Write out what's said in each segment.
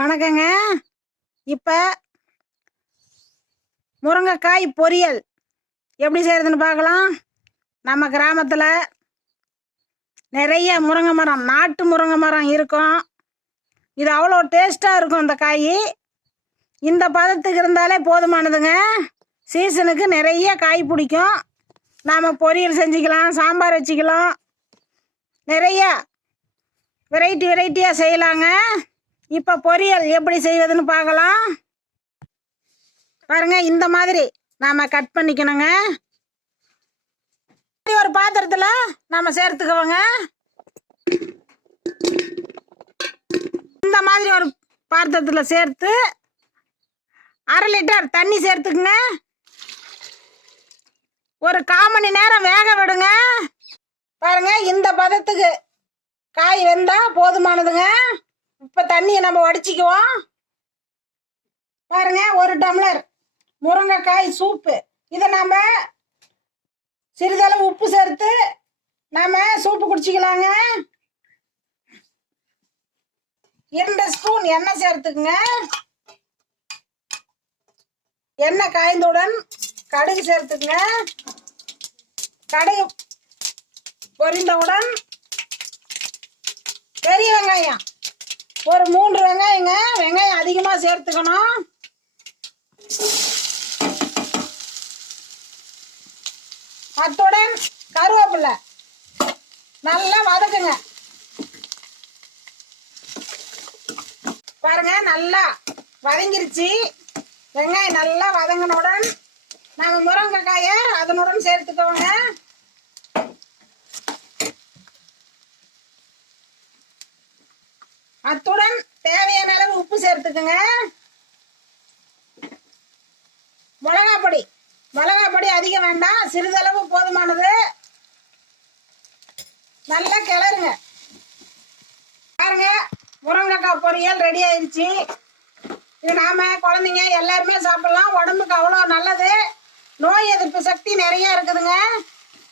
வணக்கங்க. இப்போ முருங்கைக்காய் பொரியல் எப்படி செய்கிறதுன்னு பார்க்கலாம். நம்ம கிராமத்தில் நிறைய முருங்கை மரம், நாட்டு முருங்கை மரம் இருக்கும். இது அவ்வளோ டேஸ்ட்டாக இருக்கும். இந்த காய் இந்த பதத்துக்கு இருந்தாலே போதுமானதுங்க. சீசனுக்கு நிறைய காய் பிடிக்கும். நாம் பொரியல் செஞ்சுக்கலாம், சாம்பார் வச்சுக்கலாம், நிறைய வெரைட்டியாக செய்யலாங்க. இப்போ பொரியல் எப்படி செய்வதுன்னு பார்க்கலாம். பாருங்க, இந்த மாதிரி நாம் கட் பண்ணிக்கணுங்க. ஒரு பாத்திரத்தில் நாம் சேர்த்துக்குவோங்க. இந்த மாதிரி ஒரு பாத்திரத்தில் சேர்த்து 1/2 லிட்டர் தண்ணி சேர்த்துக்குங்க. ஒரு 1/4 மணி நேரம் வேக விடுங்க. பாருங்க, இந்த பதத்துக்கு காய் வெந்தா போதுமானதுங்க. இப்போ தண்ணியை நம்ம வடிச்சிக்குவோம். பாருங்க, 1 டம்ளர் முருங்கைக்காய் சூப்பு. இதை நம்ம சிறிதளவு உப்பு சேர்த்து நம்ம சூப்பு குடிச்சிக்கலாங்க. 2 ஸ்பூன் எண்ணெய் சேர்த்துக்குங்க. எண்ணெய் காய்ந்தவுடன் கடுகு சேர்த்துக்குங்க. கடுகு பொரிந்தவுடன் பெரிய வெங்காயம் ஒரு 3 வெங்காயங்க. வெங்காயம் அதிகமாக சேர்த்துக்கணும். அத்துடன் கருவேப்பிலை நல்லா வதக்குங்க. பாருங்க, நல்லா வதங்கிருச்சு. வெங்காயம் நல்லா வதங்கினுடன் நம்ம முருங்கைக்காயை அதனுடன் சேர்த்துக்கோங்க. அத்துடன் தேவையான அளவு உப்பு சேர்த்துக்குங்க. மிளகாப்பொடி அதிகம் வேண்டாம், சிறிதளவு போதுமானது. நல்லா கிளறுங்க. பாருங்க, முருங்கைக்காய் பொரியல் ரெடி ஆயிடுச்சு. இது நாம குழந்தைங்க எல்லாருமே சாப்பிடலாம். உடம்புக்கு அவ்வளோ நல்லது. நோய் எதிர்ப்பு சக்தி நிறைய இருக்குதுங்க.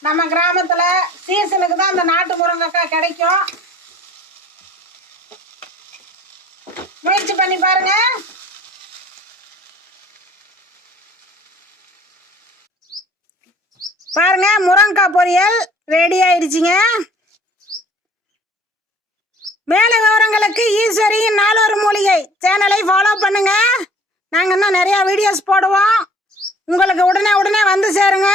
நம்ம கிராமத்துல சீசனுக்கு தான் இந்த நாட்டு முருங்கைக்காய் கிடைக்கும். முயற்சி பண்ணி பாருங்க. பாருங்க, முருங்கைக்காய் பொரியல் ரெடி ஆயிடுச்சுங்க. மேல விவரங்களுக்கு ஈஸ்வரியின் நாளொரு மூலிகை சேனலை ஃபாலோ பண்ணுங்க. நாங்கள் இன்னும் நிறைய வீடியோஸ் போடுவோம். உங்களுக்கு உடனே வந்து சேருங்க.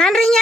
நன்றிங்க.